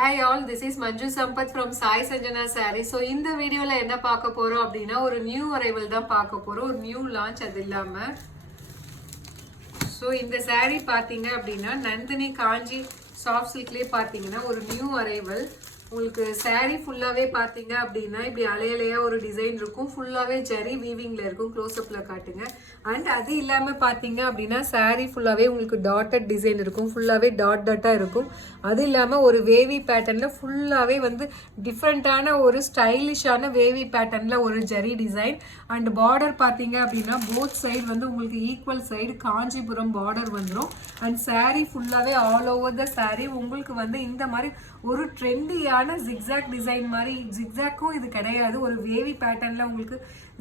Hi all, this is Manju Sampath from Sai Sanjana Saree. So இந்த வீடியோல என்ன பார்க்க போறோம் அப்படின்னா ஒரு நியூ அரைவல் தான் பார்க்க போறோம். ஒரு நியூ லான்ச் அது இல்லாம ஸோ இந்த saree பார்த்தீங்க அப்படின்னா நந்தினி காஞ்சி சாஃப்ட் சில்க்லேயே பார்த்தீங்கன்னா ஒரு நியூ அரைவல். உங்களுக்கு saree ஃபுல்லாகவே பார்த்தீங்க அப்படின்னா இப்படி அலையலையாக ஒரு டிசைன் இருக்கும். ஃபுல்லாகவே ஜரி வீவிங்கில் இருக்கும். க்ளோஸ்அப்பில் காட்டுங்க. அண்ட் அது இல்லாமல் பார்த்தீங்க அப்படின்னா saree ஃபுல்லாகவே உங்களுக்கு டாட்டட் டிசைன் இருக்கும். ஃபுல்லாகவே டாட்டாக இருக்கும். அது இல்லாமல் ஒரு வேவி பேட்டர்னில் ஃபுல்லாகவே வந்து டிஃப்ரெண்ட்டான ஒரு ஸ்டைலிஷான வேவி பேட்டர்னில் ஒரு ஜரி டிசைன். அண்ட் பார்டர் பார்த்தீங்க அப்படின்னா போத் சைடு வந்து உங்களுக்கு ஈக்குவல் சைடு காஞ்சிபுரம் பார்டர் வந்துடும். அண்ட் saree ஃபுல்லாகவே ஆல் ஓவர் த saree உங்களுக்கு வந்து இந்த மாதிரி ஒரு ட்ரெண்டியான ஜிக்ஸாக் டிசைன் மாதிரி, ஜிக்ஸாக்கும் இது கிடையாது, ஒரு வேவி பேட்டர்னில் உங்களுக்கு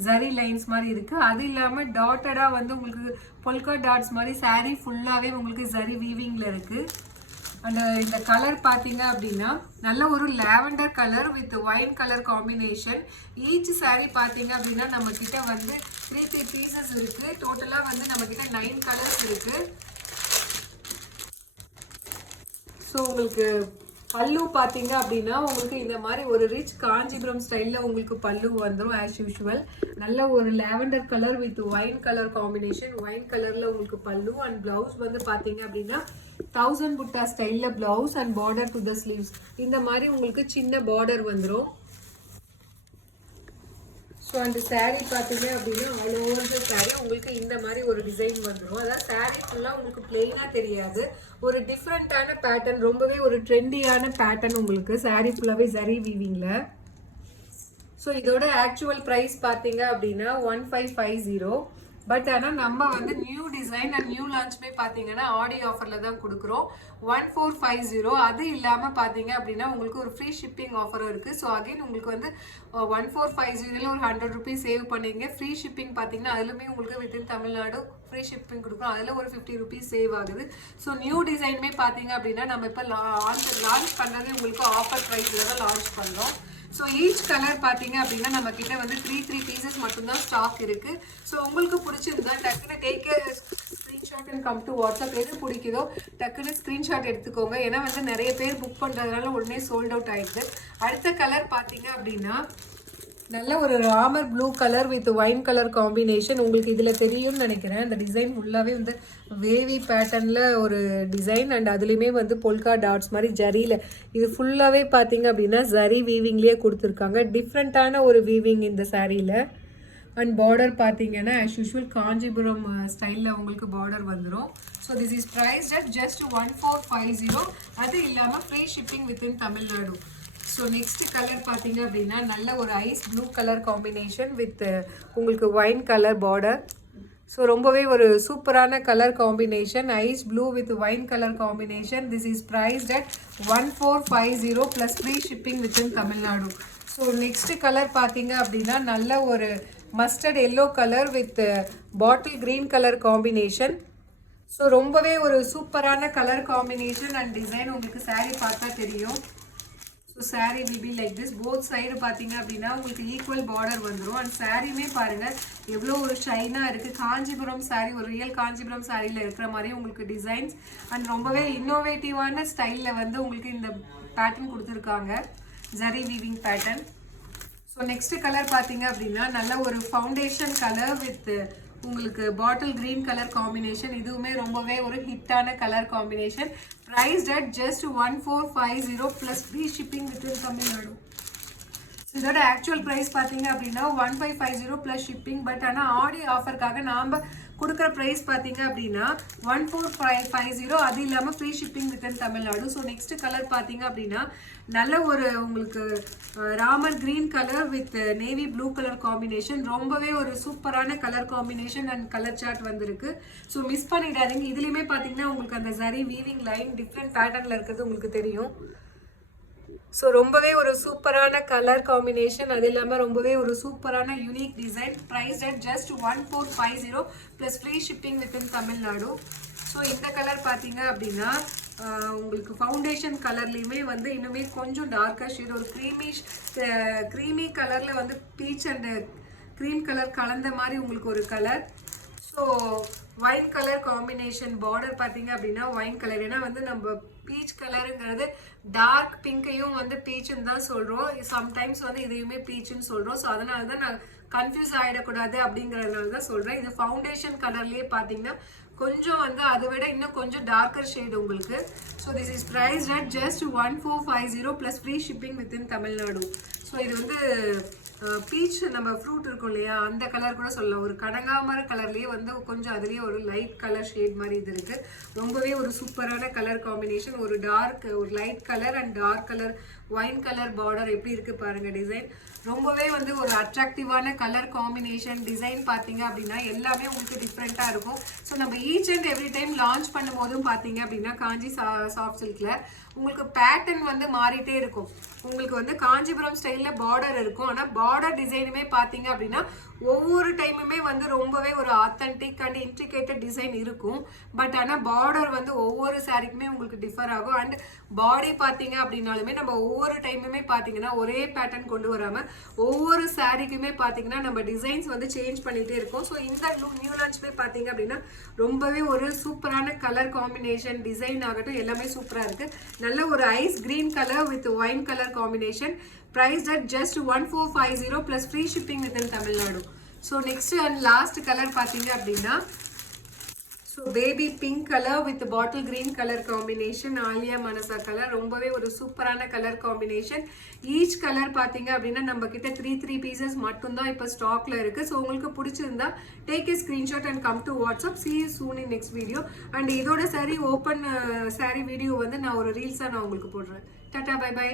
ஜரி லைன்ஸ் மாதிரி இருக்குது. அது இல்லாமல் டாட்டடாக வந்து உங்களுக்கு பொல்கா டாட்ஸ் மாதிரி saree ஃபுல்லாகவே உங்களுக்கு ஜரி வீவிங்கில் இருக்குது. அண்ட் இந்த கலர் பார்த்தீங்க அப்படின்னா நல்ல ஒரு lavender colour with wine colour combination. Each saree பார்த்தீங்க அப்படின்னா நம்மக்கிட்ட வந்து 3 பீசஸ் இருக்குது. டோட்டலாக வந்து நம்மக்கிட்ட 9 கலர்ஸ் இருக்குது. ஸோ உங்களுக்கு பல்லு பார்த்தீங்க அப்படின்னா உங்களுக்கு இந்த மாதிரி ஒரு ரிச் காஞ்சிபுரம் ஸ்டைலில் உங்களுக்கு பல்லு வந்துடும் ஆஸ் யூஷுவல். நல்ல ஒரு lavender colour with wine colour combination. Wine கலரில் உங்களுக்கு பல்லு. அண்ட் ப்ளவுஸ் வந்து பார்த்தீங்க அப்படின்னா 1000 புட்டா ஸ்டைலில் blouse and border to the sleeves. இந்த மாதிரி உங்களுக்கு சின்ன பார்டர் வந்துடும். ஸோ அந்த saree பார்த்தீங்க அப்படின்னா ஆல் ஓவர் த saree உங்களுக்கு இந்த மாதிரி ஒரு டிசைன் வந்துடும். அதாவது saree ஃபுல்லாக உங்களுக்கு பிளெயினாக தெரியாது, ஒரு டிஃப்ரெண்ட்டான பேட்டர்ன், ரொம்பவே ஒரு ட்ரெண்டியான பேட்டர்ன் உங்களுக்கு saree ஃபுல்லாகவே ஜரி வீவிங்கில். ஸோ இதோட ஆக்சுவல் ப்ரைஸ் பார்த்தீங்க அப்படின்னா 1550. பட் ஆனால் நம்ம வந்து நியூ டிசைன் அண்ட் நியூ லான்ச்மே பார்த்தீங்கன்னா ஆடி ஆஃபரில் தான் கொடுக்குறோம் 1450. அது இல்லாமல் பார்த்தீங்க அப்படின்னா உங்களுக்கு ஒரு ஃப்ரீ ஷிப்பிங் ஆஃபரும் இருக்குது. ஸோ அகைன் உங்களுக்கு வந்து 1450 ஒரு 100 ருபீஸ் சேவ் பண்ணிங்க. ஃப்ரீ ஷிப்பிங் பார்த்தீங்கன்னா அதுலுமே உங்களுக்கு வித்தின் தமிழ்நாடு ஃப்ரீ ஷிப்பிங் கொடுக்குறோம். அதில் ஒரு 50 ருபீஸ் சேவ் ஆகுது. ஸோ நியூ டிசைனுமே பார்த்தீங்க அப்படின்னா நம்ம இப்போ லான்ச் பண்ணுறது உங்களுக்கு ஆஃபர் ப்ரைஸில் தான் லான்ச் பண்ணுறோம். ஸோ ஈச் கலர் பார்த்தீங்க அப்படின்னா நம்ம கிட்ட வந்து 3 பீசஸ் மட்டும்தான் ஸ்டாக் இருக்கு. ஸோ உங்களுக்கு பிடிச்சிருந்தா டக்குன்னு take screenshot and come to WhatsApp. எது பிடிக்குதோ டக்குன்னு ஸ்க்ரீன்ஷாட் எடுத்துக்கோங்க. ஏன்னா வந்து நிறைய பேர் புக் பண்ணுறதுனால உடனே சோல்ட் அவுட் ஆயிடுது. அடுத்த கலர் பார்த்தீங்க அப்படின்னா நல்ல ஒரு Ramar blue colour with wine colour combination. உங்களுக்கு இதில் தெரியும்னு நினைக்கிறேன். இந்த டிசைன் ஃபுல்லாகவே வந்து வேவி பேட்டர்னில் ஒரு டிசைன். அண்ட் அதுலேயுமே வந்து பொல்கா டாட்ஸ் மாதிரி ஜரியில் இது ஃபுல்லாகவே பார்த்தீங்க அப்படின்னா ஜரி வீவிங்லேயே கொடுத்துருக்காங்க. டிஃப்ரெண்ட்டான ஒரு வீவிங் இந்த சாரியில். அண்ட் பார்டர் பார்த்தீங்கன்னா ஆஸ் யூஷுவல் காஞ்சிபுரம் ஸ்டைலில் உங்களுக்கு பார்டர் வந்துடும். So this is priced at just 1450. அது இல்லாமல் free shipping within Tamil Nadu. So next colour பார்த்தீங்க அப்படின்னா நல்ல ஒரு ice blue colour combination with உங்களுக்கு ஒயின் கலர் பார்டர். ஸோ ரொம்பவே ஒரு சூப்பரான colour combination. Ice blue with wine colour combination. This is priced at 1450 plus free shipping within Tamil Nadu. So next colour பார்த்தீங்க அப்படின்னா நல்ல ஒரு mustard yellow colour with bottle green colour combination. So ரொம்பவே ஒரு சூப்பரான கலர் காம்பினேஷன் அண்ட் டிசைன். உங்களுக்கு saree பார்த்தா தெரியும். So saree will be like this. Both side பார்த்தீங்க அப்படின்னா உங்களுக்கு ஈக்குவல் பார்டர் வந்துடும். அண்ட் சாரியுமே பாருங்கள் எவ்வளோ ஒரு ஷைனாக இருக்குது. காஞ்சிபுரம் saree, ஒரு ரியல் காஞ்சிபுரம் சாரியில் இருக்கிற மாதிரி உங்களுக்கு டிசைன்ஸ் அண்ட் ரொம்பவே இன்னோவேட்டிவான ஸ்டைலில் வந்து உங்களுக்கு இந்த பேட்டர்ன் கொடுத்துருக்காங்க, zari weaving pattern. So next colour பார்த்தீங்க அப்படின்னா நல்ல ஒரு ஃபவுண்டேஷன் கலர் வித் உங்களுக்கு பாட்டில் கிரீன் கலர் காம்பினேஷன். இதுவுமே ரொம்பவே ஒரு ஹிட்டான colour combination. Prized at just 1450 plus free shipping within Tamil Nadu. இதோட ஆக்சுவல் ப்ரைஸ் பார்த்தீங்க அப்படின்னா 1550 ப்ளஸ் ஷிப்பிங். பட் ஆனால் ஆடி ஆஃபருக்காக நாம் கொடுக்குற ப்ரைஸ் பார்த்தீங்க அப்படின்னா 1450. அது இல்லாமல் free shipping within Tamil Nadu. So next colour பார்த்தீங்க அப்படின்னா நல்ல ஒரு உங்களுக்கு Ramar green colour with navy blue colour combination. ரொம்பவே ஒரு சூப்பரான colour combination and colour chart வந்திருக்கு. ஸோ மிஸ் பண்ணிடாதீங்க. இதுலேயுமே பார்த்தீங்கன்னா உங்களுக்கு அந்த ஜரி வீவிங் லைன் டிஃப்ரெண்ட் பேட்டர்னில் இருக்கிறது உங்களுக்கு தெரியும். ஸோ ரொம்பவே ஒரு சூப்பரான கலர் காம்பினேஷன். அது இல்லாமல் ரொம்பவே ஒரு சூப்பரான unique design. Price at just 1450 plus free shipping within Tamil Nadu. So இந்த கலர் பார்த்தீங்க அப்படின்னா உங்களுக்கு ஃபவுண்டேஷன் கலர்லேயுமே வந்து இன்னுமே கொஞ்சம் டார்க்கர் ஷேட், ஒரு க்ரீமி கலரில் வந்து பீச் அண்ட் க்ரீம் கலர் கலந்த மாதிரி உங்களுக்கு ஒரு colour. So wine colour combination. Border பார்த்தீங்க அப்படின்னா ஒயின் கலர். ஏன்னா வந்து நம்ம பீச் கலருங்கிறது டார்க் பிங்கையும் வந்து பீச்சுன்னு தான் சொல்றோம், சம்டைம்ஸ் வந்து இதையுமே பீச்சுன்னு சொல்றோம். ஸோ அதனால தான் நான் கன்ஃபியூஸ் ஆகிடக்கூடாது அப்படிங்கறதுனால தான் சொல்றேன். இது ஃபவுண்டேஷன் கலர்லயே பாத்தீங்கன்னா கொஞ்சம் வந்து அதை விட இன்னும் கொஞ்சம் டார்க்கர் ஷேட் உங்களுக்கு. So this is priced at just 1450 plus free shipping within Tamil Nadu. So இது வந்து பீச் நம்ம ஃப்ரூட் இருக்கும் இல்லையா, அந்த கலர் கூட சொல்லலாம். ஒரு கனகாமர கலர்லேயே வந்து கொஞ்சம் அதுலேயே ஒரு லைட் கலர் ஷேட் மாதிரி இது இருக்குது. ரொம்பவே ஒரு சூப்பரான கலர் காம்பினேஷன். ஒரு டார்க், ஒரு light colour and dark colour wine colour border எப்படி இருக்குது பாருங்கள் டிசைன். ரொம்பவே வந்து ஒரு அட்ராக்டிவான கலர் காம்பினேஷன் டிசைன் பார்த்தீங்க அப்படின்னா எல்லாமே உங்களுக்கு டிஃப்ரெண்ட்டாக இருக்கும். ஸோ நம்ம each and every time launch பண்ணும் போதும் பார்த்தீங்க அப்படின்னா காஞ்சி சாஃப்ட் சில்கில் உங்களுக்கு பேட்டர்ன் வந்து மாறிட்டே இருக்கும். உங்களுக்கு வந்து காஞ்சிபுரம் ஸ்டைலில் பார்டர் இருக்கும், ஆனால் பார்டர் டிசைனுமே பார்த்தீங்க அப்படின்னா ஒவ்வொரு டைமுமே வந்து ரொம்பவே ஒரு ஆத்தென்டிக் அண்ட் இன்ட்ரிகேட்டட் டிசைன் இருக்கும். பட் ஆனால் பார்டர் வந்து ஒவ்வொரு சாரிக்குமே உங்களுக்கு டிஃபர் ஆகும். அண்ட் பாடி பார்த்தீங்க அப்படின்னாலுமே நம்ம ஒவ்வொரு டைமுமே பார்த்தீங்கன்னா ஒரே பேட்டர்ன் கொண்டு வராமல் ஒவ்வொரு சாரிக்குமே பார்த்தீங்கன்னா நம்ம டிசைன்ஸ் வந்து சேஞ்ச் பண்ணிகிட்டே இருக்கோம். ஸோ இந்த நியூ லான்ச்மே பார்த்தீங்க அப்படின்னா ரொம்பவே ஒரு சூப்பரான கலர் காம்பினேஷன், டிசைன் ஆகட்டும் எல்லாமே சூப்பராக இருக்குது. நல்ல ஒரு ice green colour with wine colour combination. priced at just 1450 plus free shipping within Tamil Nadu. So next and last color பாத்தீங்க அப்படின்னா so baby pink color with bottle green color combination, Alia மனசா colour. ரொம்பவே ஒரு சூப்பரான colour combination. Each colour பாத்தீங்க அப்படின்னா நம்ம கிட்ட 3 pieces மட்டும் தான் இப்போ ஸ்டாக்ல இருக்கு. ஸோ உங்களுக்கு பிடிச்சிருந்தா take a screenshot and come to WhatsApp. see you soon in next video. And இதோட சாரி ஓப்பன் சாரி வீடியோ வந்து நான் ஒரு ரீல்ஸா நான் உங்களுக்கு போடுறேன். Tata bye by.